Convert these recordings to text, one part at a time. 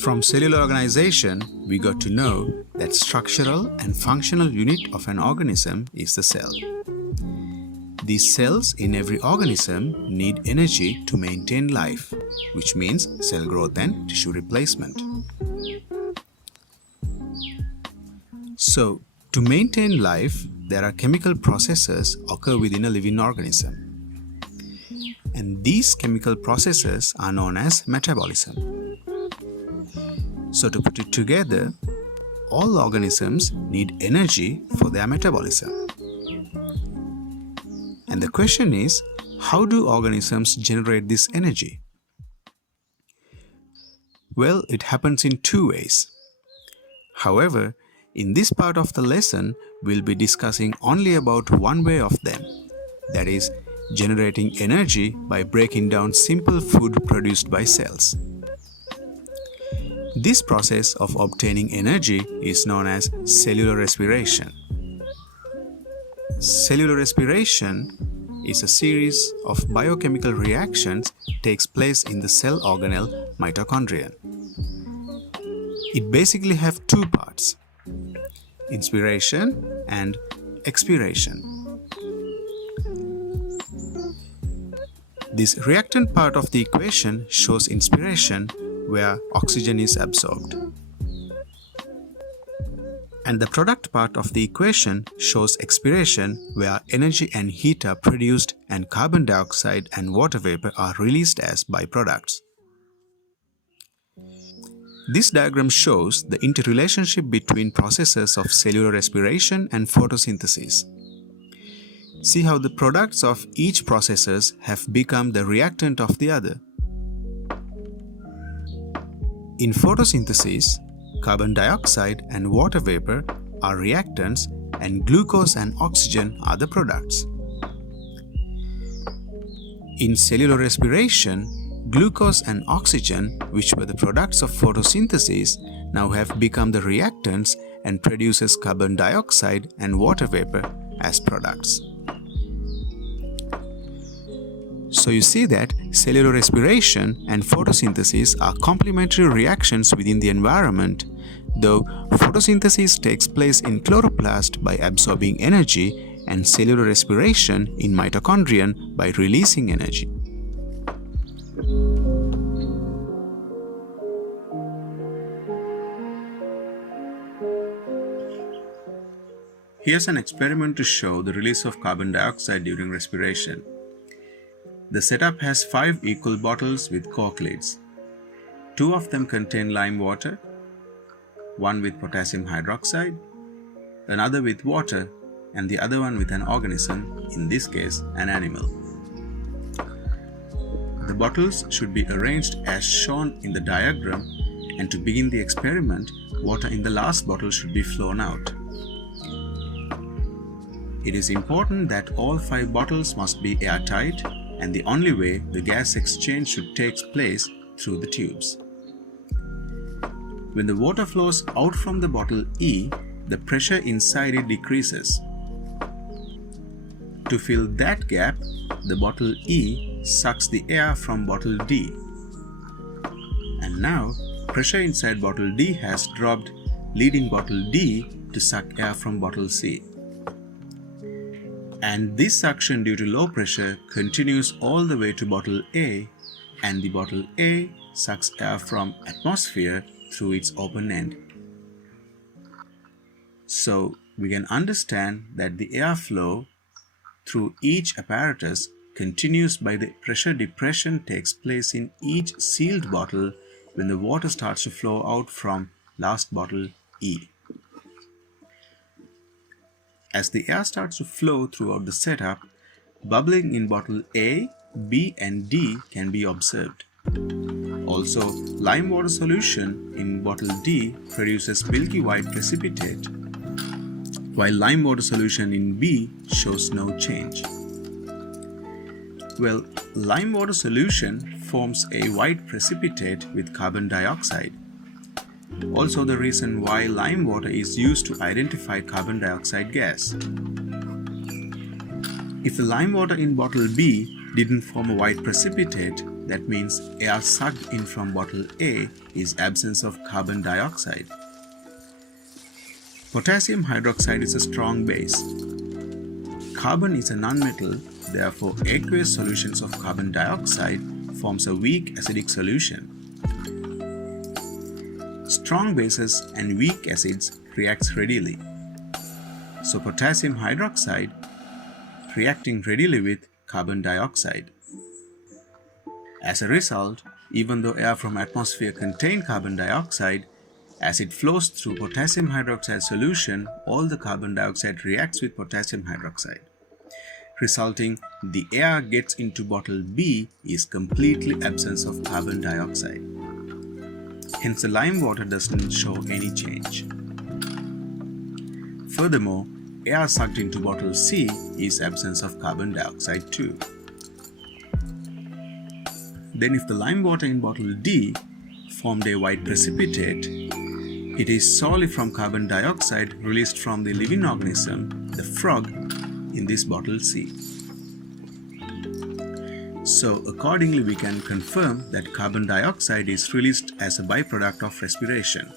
From cellular organization, we got to know that structural and functional unit of an organism is the cell. These cells in every organism need energy to maintain life, which means cell growth and tissue replacement. So, to maintain life, there are chemical processes occur within a living organism. And these chemical processes are known as metabolism. So to put it together, all organisms need energy for their metabolism. And the question is, how do organisms generate this energy? Well, it happens in two ways. However, in this part of the lesson, we'll be discussing only about one way of them, that is, generating energy by breaking down simple food produced by cells. This process of obtaining energy is known as cellular respiration. Cellular respiration is a series of biochemical reactions takes place in the cell organelle mitochondrion. It basically has two parts, inspiration and expiration. This reactant part of the equation shows inspiration, where oxygen is absorbed. And the product part of the equation shows expiration, where energy and heat are produced and carbon dioxide and water vapor are released as byproducts. This diagram shows the interrelationship between processes of cellular respiration and photosynthesis. See how the products of each processes have become the reactant of the other. In photosynthesis, carbon dioxide and water vapor are reactants and glucose and oxygen are the products. In cellular respiration, glucose and oxygen, which were the products of photosynthesis, now have become the reactants and produces carbon dioxide and water vapor as products. So you see that cellular respiration and photosynthesis are complementary reactions within the environment, though photosynthesis takes place in chloroplast by absorbing energy and cellular respiration in mitochondrion by releasing energy. Here's an experiment to show the release of carbon dioxide during respiration. The setup has 5 equal bottles with cork lids. 2 of them contain lime water, 1 with potassium hydroxide, another with water, and the other one with an organism, in this case an animal. The bottles should be arranged as shown in the diagram, and to begin the experiment, water in the last bottle should be flown out. It is important that all 5 bottles must be airtight, and the only way the gas exchange should take place through the tubes. When the water flows out from the bottle E, the pressure inside it decreases. To fill that gap, the bottle E sucks the air from bottle D. And now, pressure inside bottle D has dropped, leading bottle D to suck air from bottle C. And this suction due to low pressure continues all the way to bottle A, and the bottle A sucks air from atmosphere through its open end. So we can understand that the airflow through each apparatus continues by the pressure depression takes place in each sealed bottle when the water starts to flow out from last bottle E. As the air starts to flow throughout the setup, bubbling in bottle A, B and D can be observed. Also, lime water solution in bottle D produces milky white precipitate, while lime water solution in B shows no change. Well, lime water solution forms a white precipitate with carbon dioxide. Also the reason why lime water is used to identify carbon dioxide gas. If the lime water in bottle B didn't form a white precipitate, that means air sucked in from bottle A is absence of carbon dioxide. Potassium hydroxide is a strong base. Carbon is a nonmetal, therefore aqueous solutions of carbon dioxide forms a weak acidic solution. Strong bases and weak acids reacts readily. So potassium hydroxide reacting readily with carbon dioxide. As a result, even though air from atmosphere contains carbon dioxide, as it flows through potassium hydroxide solution, all the carbon dioxide reacts with potassium hydroxide, resulting the air gets into bottle B is completely absence of carbon dioxide. Hence the lime water doesn't show any change. Furthermore, air sucked into bottle C is absence of carbon dioxide too. Then if the lime water in bottle D formed a white precipitate, it is solely from carbon dioxide released from the living organism, the frog, in this bottle C. So accordingly we can confirm that carbon dioxide is released as a byproduct of respiration.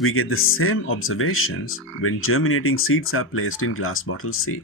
We get the same observations when germinating seeds are placed in glass bottle C.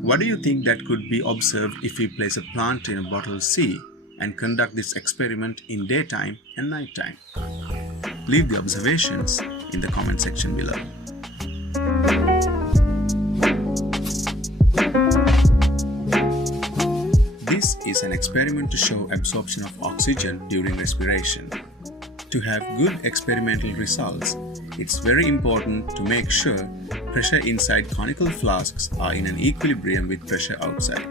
What do you think that could be observed if we place a plant in a bottle C and conduct this experiment in daytime and nighttime? Leave the observations in the comment section below. This is an experiment to show absorption of oxygen during respiration. To have good experimental results, it's very important to make sure pressure inside conical flasks are in an equilibrium with pressure outside.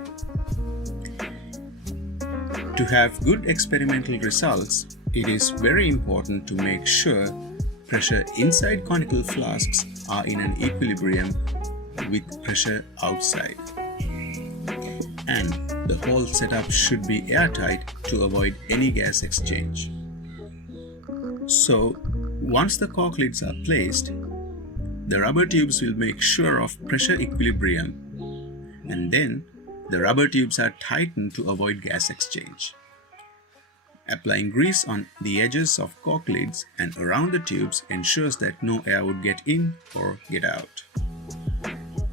To have good experimental results, it is very important to make sure pressure inside conical flasks are in an equilibrium with pressure outside. And the whole setup should be airtight to avoid any gas exchange. So, once the cork lids are placed, the rubber tubes will make sure of pressure equilibrium, and then the rubber tubes are tightened to avoid gas exchange. Applying grease on the edges of cork lids and around the tubes ensures that no air would get in or get out.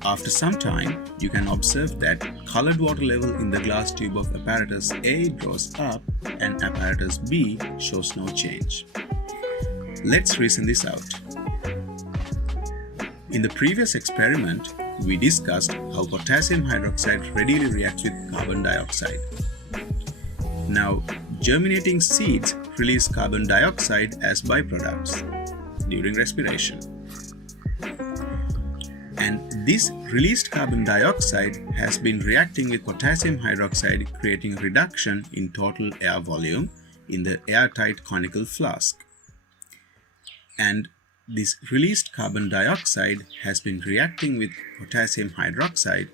After some time, you can observe that colored water level in the glass tube of apparatus A goes up and apparatus B shows no change. Let's reason this out. In the previous experiment, we discussed how potassium hydroxide readily reacts with carbon dioxide. Now, germinating seeds release carbon dioxide as byproducts during respiration. And this released carbon dioxide has been reacting with potassium hydroxide, creating a reduction in total air volume in the airtight conical flask. And this released carbon dioxide has been reacting with potassium hydroxide,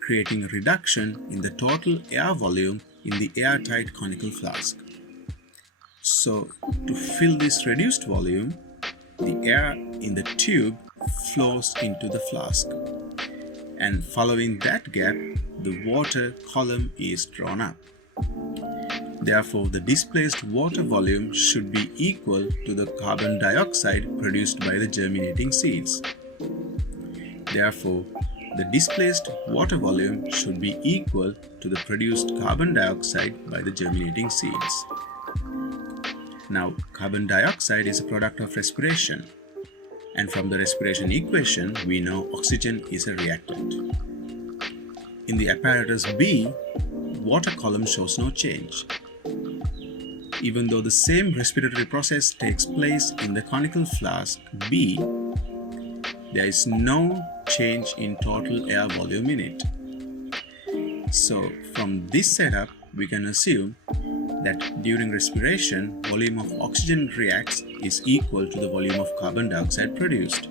creating a reduction in the total air volume in the airtight conical flask. So, to fill this reduced volume, the air in the tube flows into the flask. And following that gap, the water column is drawn up. Therefore, the displaced water volume should be equal to the carbon dioxide produced by the germinating seeds. Therefore, the displaced water volume should be equal to the produced carbon dioxide by the germinating seeds. Now, carbon dioxide is a product of respiration, and from the respiration equation, we know oxygen is a reactant. In the apparatus B, water column shows no change. Even though the same respiratory process takes place in the conical flask B, there is no change in total air volume in it. So, from this setup, we can assume that during respiration, volume of oxygen reacts is equal to the volume of carbon dioxide produced.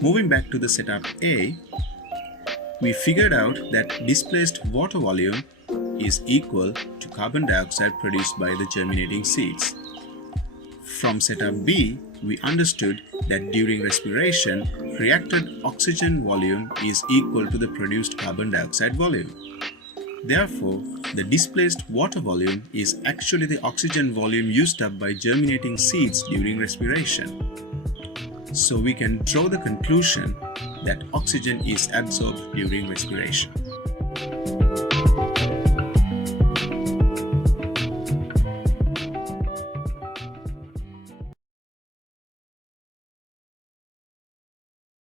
Moving back to the setup A, we figured out that displaced water volume is equal to carbon dioxide produced by the germinating seeds. From setup B, we understood that during respiration, reacted oxygen volume is equal to the produced carbon dioxide volume. Therefore, the displaced water volume is actually the oxygen volume used up by germinating seeds during respiration. So we can draw the conclusion that oxygen is absorbed during respiration.